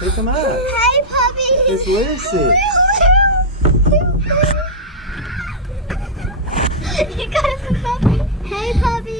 Pick him up. Hey, puppy. It's Lucy. You got a puppy. Hey, puppy.